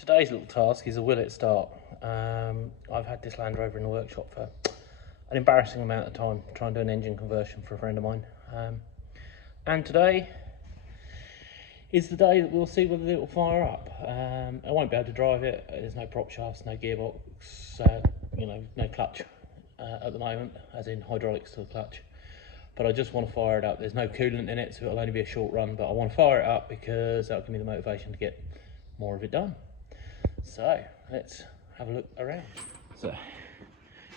Today's little task is a will it start. I've had this Landrover in the workshop for an embarrassing amount of time trying to do an engine conversion for a friend of mine. And today is the day that we'll see whether it will fire up. I won't be able to drive it. There's no prop shafts, no gearbox, no clutch at the moment, as in hydraulics to the clutch. But I just want to fire it up. There's no coolant in it, so it'll only be a short run, but I want to fire it up because that'll give me the motivation to get more of it done. So let's have a look around. So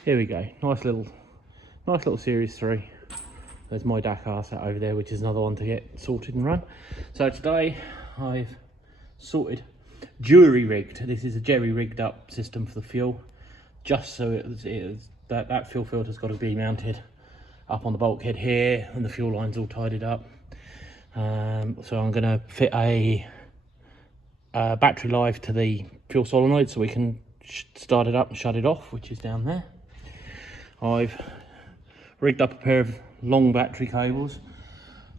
here we go. Nice little Series 3. There's my Dakar set over there, which is another one to get sorted and run. So today I've sorted, jury rigged. This is a jerry rigged up system for the fuel, just so that fuel filter's got to be mounted up on the bulkhead here, and the fuel line's all tidied up. So I'm going to fit a battery live to the fuel solenoid so we can start it up and shut it off, which is down there. I've rigged up a pair of long battery cables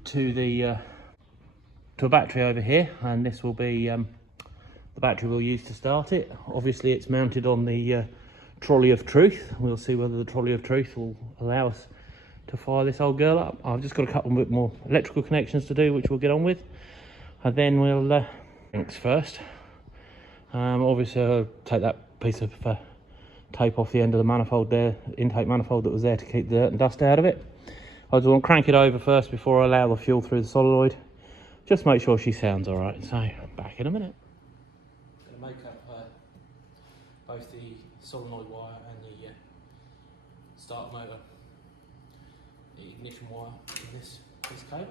to a battery over here, and this will be the battery we'll use to start it. Obviously it's mounted on the trolley of truth. We'll see whether the trolley of truth will allow us to fire this old girl up. I've just got a couple bit more electrical connections to do, which we'll get on with, and then we'll links first. Obviously I'll take that piece of tape off the end of the manifold there, intake manifold that was there to keep the dirt and dust out of it. I just want to crank it over first before I allow the fuel through the solenoid. Just make sure she sounds all right. So back in a minute. I'm going to make up both the solenoid wire and the start motor, the ignition wire in this cable.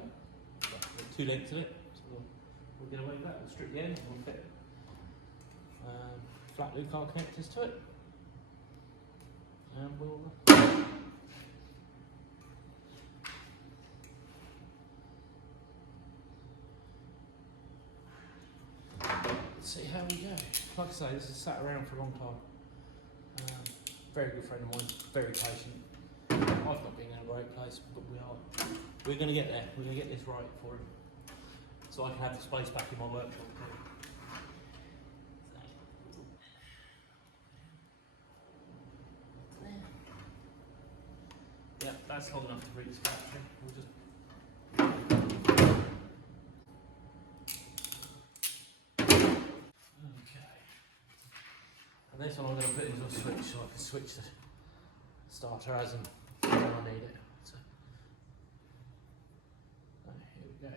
So there's 2 lengths of it. So we'll get away with that. We'll strip the end and we'll fit flat loop car connectors to it, and we'll see how we go. Like I say, this has sat around for a long time. Very good friend of mine, very patient. I've not been in a great place, but we're going to get there. We're going to get this right for him, so I can have the space back in my workshop too. Yeah, that's long enough to reach the battery. We'll just okay. And this one I'm going to put into a switch so I can switch the starter as and when I need it. So here we go.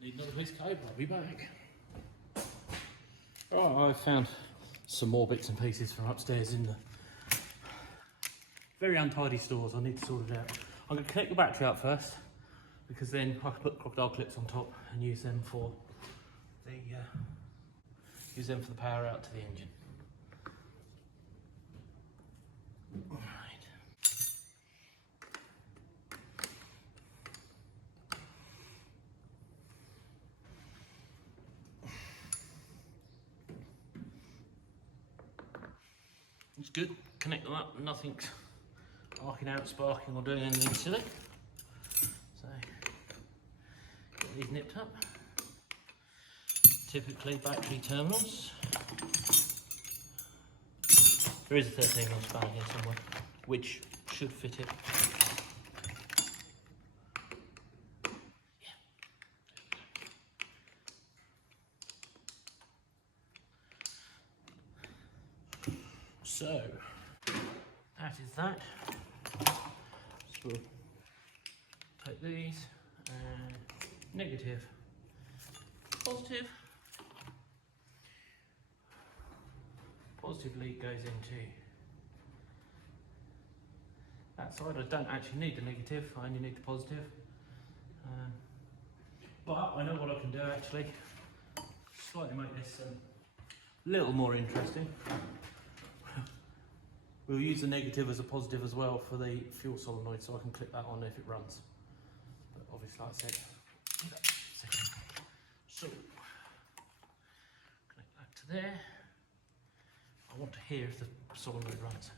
Need another piece of cable, I'll be back. Right, I've found some more bits and pieces from upstairs in the very untidy stores. I need to sort it out. I'm going to connect the battery up first, because then I can put crocodile clips on top and use them for the power out to the engine. It's good, connect them up, nothing's arcing out, sparking or doing anything silly. So, get these nipped up. Typically battery terminals. There is a 13mm spanner here somewhere, which should fit it. So, that is that. So we'll take these and negative, positive. Positive lead goes into that side. I don't actually need the negative, I only need the positive. But I know what I can do actually. Slightly make this a little more interesting. We'll use the negative as a positive as well for the fuel solenoid, so I can clip that on if it runs. But obviously, like I said, so connect that to there. I want to hear if the solenoid runs.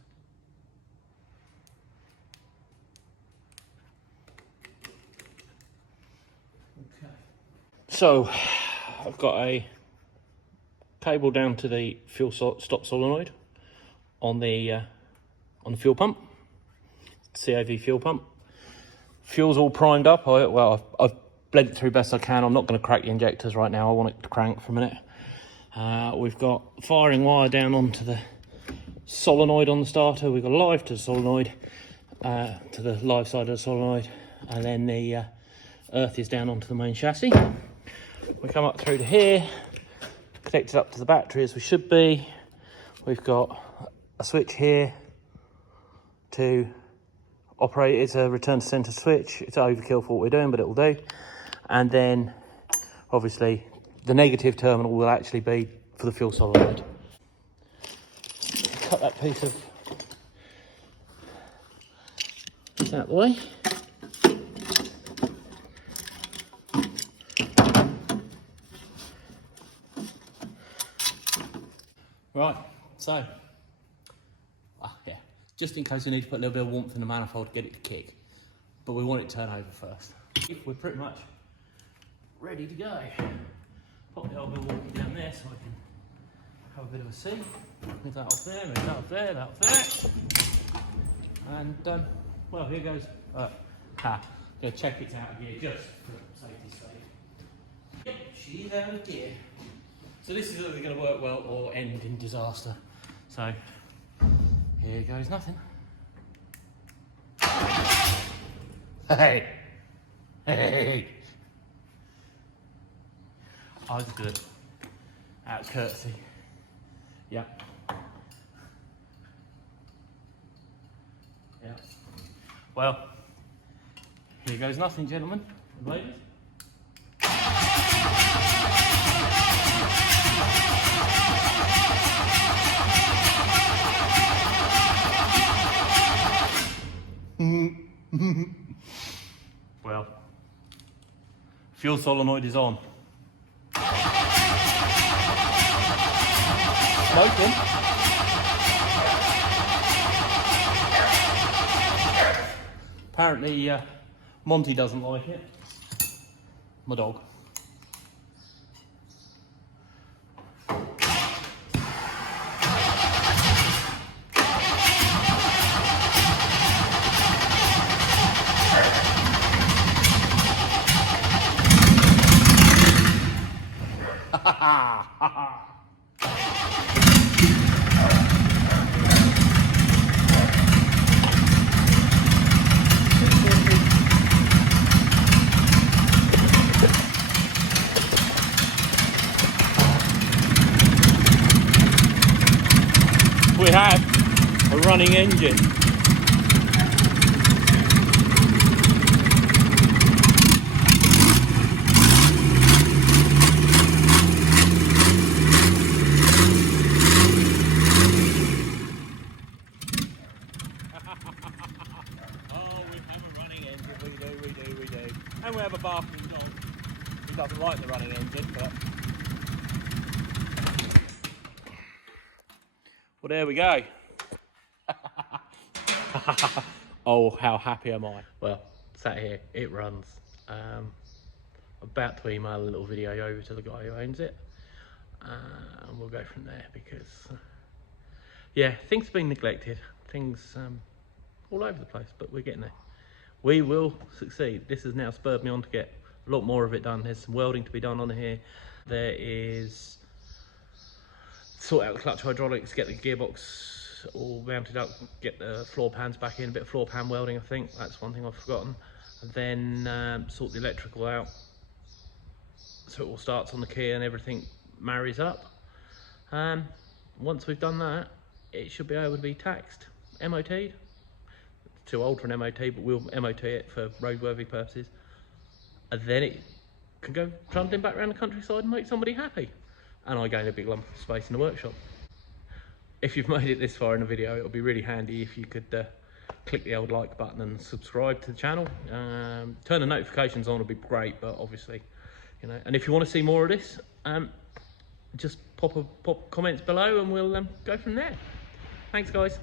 So I've got a cable down to the fuel stop solenoid on the fuel pump, CAV fuel pump. Fuel's all primed up. I've bled it through best I can. I'm not going to crack the injectors right now. I want it to crank for a minute. We've got firing wire down onto the solenoid on the starter. We've got live to the solenoid, to the live side of the solenoid, and then the earth is down onto the main chassis. We come up through to here, connected up to the battery as we should be. We've got a switch here to operate. It's a return to center switch. It's overkill for what we're doing, but it will do. And then obviously the negative terminal will actually be for the fuel solenoid. Cut that piece of this out of the way. Right, so yeah, just in case we need to put a little bit of warmth in the manifold to get it to kick, but we want it to turn over first. We're pretty much ready to go. Pop the old bit of water down there so I can have a bit of a see. Move that off there, move that off there, that off there. And well, here goes. Gonna check it's out of gear just for safety's sake. Yep, she's out of gear. So this is either going to work well or end in disaster. So here goes nothing. Hey, hey. I was good. Out of courtesy. Yep. Yeah. Well, here goes nothing, gentlemen and ladies. Well, fuel solenoid is on. Smoking. Apparently, Monty doesn't like it. My dog. We have a running engine. We do. And we have a barking dog. He doesn't like the running engine, but... Well, there we go. Oh, how happy am I? Well, sat here, it runs. About to email a little video over to the guy who owns it. And we'll go from there because... yeah, things have been neglected. Things all over the place, but we're getting there. We will succeed. This has now spurred me on to get a lot more of it done. There's some welding to be done on here. There is sort out the clutch hydraulics, get the gearbox all mounted up, get the floor pans back in, a bit of floor pan welding I think. That's one thing I've forgotten. And then sort the electrical out so it all starts on the key and everything marries up. Once we've done that, it should be able to be taxed, MOT'd. Too old for an MOT, but we'll MOT it for roadworthy purposes. And then it can go trundling back around the countryside and make somebody happy. And I gain a big lump of space in the workshop. If you've made it this far in the video, it'll be really handy if you could click the old like button and subscribe to the channel. Turn the notifications on would be great, but obviously, you know. And if you want to see more of this, just pop comments below and we'll go from there. Thanks, guys.